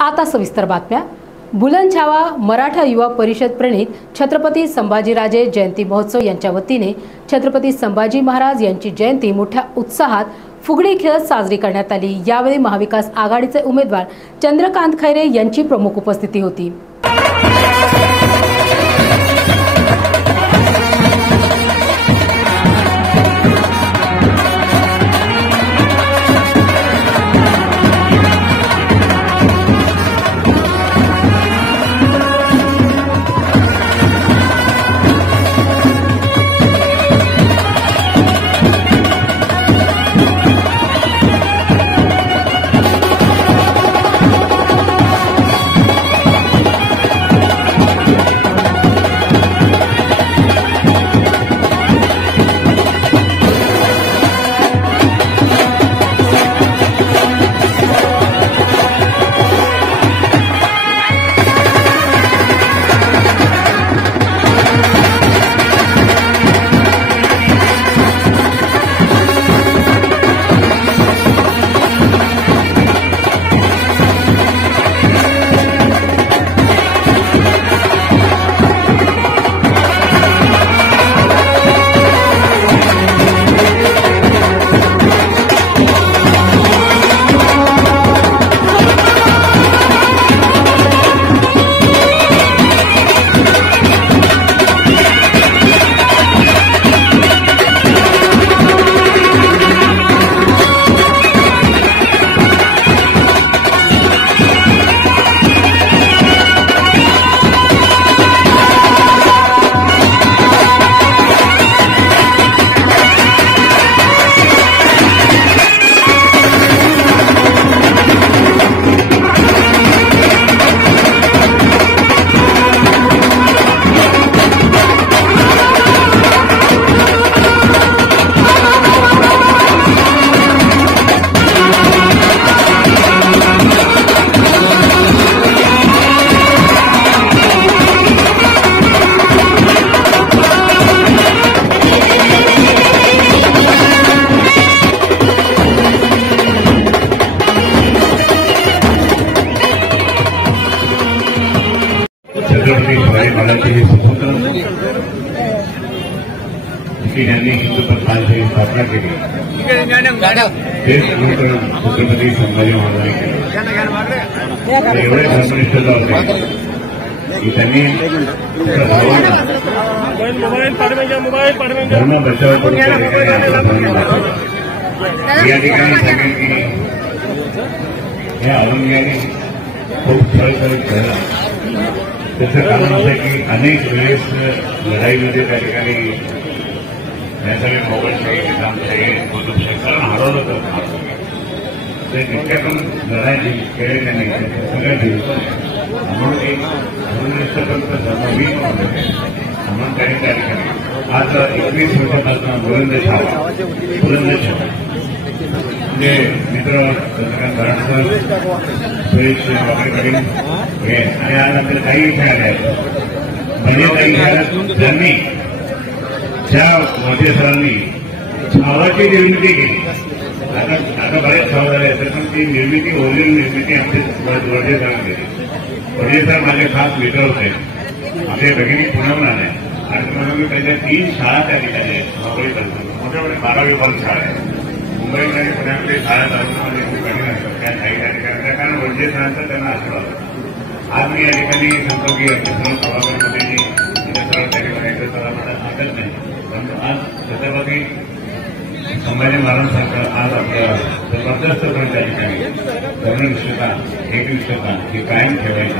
आता सविस्तर बातम्या। बुलंदशहावा मराठा युवा परिषद प्रणित छत्रपती संभाजीराजे जयंती महोत्सव यांच्या वतीने छत्रपती संभाजी महाराज यांची जयंती मोठ्या उत्साहात फुगडी खेळत साजरी करण्यात आली। यावेळी महाविकास आघाडीचे उमेदवार चंद्रकांत खैरे यांची प्रमुख उपस्थिती होती। छत्रपती शिवाजी महाराजांचे सुपुत्र यांनी हिंदू पंथाची स्थापना केली तेच छत्रपती संभाजी महाराजांनी केले। एवढे धर्मनिष्ठ होते की त्यांनी धर्म बचाव करून या ठिकाणी सांगेल की या औरंगजेबाने खूप छळछळ केला। त्याचं कारण असं की अनेक वेळेस लढाईमध्ये त्या ठिकाणी या सगळे मोगलशाही निजामशाही कुतुबशाही कारण हरवलं तर ते जितक्या पण लढाई केले त्यांनी सगळ्या दिवस म्हणून एक धर्मनिष्ठपंत धर्मवीर म्हणून त्यांनी त्या ठिकाणी आज 21 वर्षापासून बुलंदशहावा म्हणजे मित्र चंद्रकांत खैरे सुरेश वाकडेकडे हे आणि आज आपल्याला काही खेळायला आहेत म्हणजे काही खेळात त्यांनी ज्या मोठ्या सरांनी छावाची निर्मिती केली। आता बरेच छावा झाले असेल पण ती निर्मिती ओरिजिनल निर्मिती आमचे वडील सरांनी केली। वडील सर माझे खास मित्र होते। आपल्या भगिनी पुण्याहून आल्या आणि तुम्हाला मी पहिल्या 3 शाळा त्या ठिकाणी मुंबईत मोठ्या मोठ्या 12वी वर्ग शाळा आहे। मुंबईत आणि पुण्यामध्ये शाळा चालवण्यामध्ये ठिकाणी असतात त्या काही त्या ठिकाणी कारण वडील सरांचा त्यांना आशीर्वाद। आज मी या ठिकाणी सांगतो की आपल्या सर्व सभागृहामध्ये सर्व त्या ठिकाणी एकत्र आठवत नाही परंतु आज छत्रपती संभाजी महाराजांसारखं आज आपल्या जबरदस्त पण त्या ठिकाणी धर्मनिष्ठता एकनिष्ठता ही कायम ठेवायची।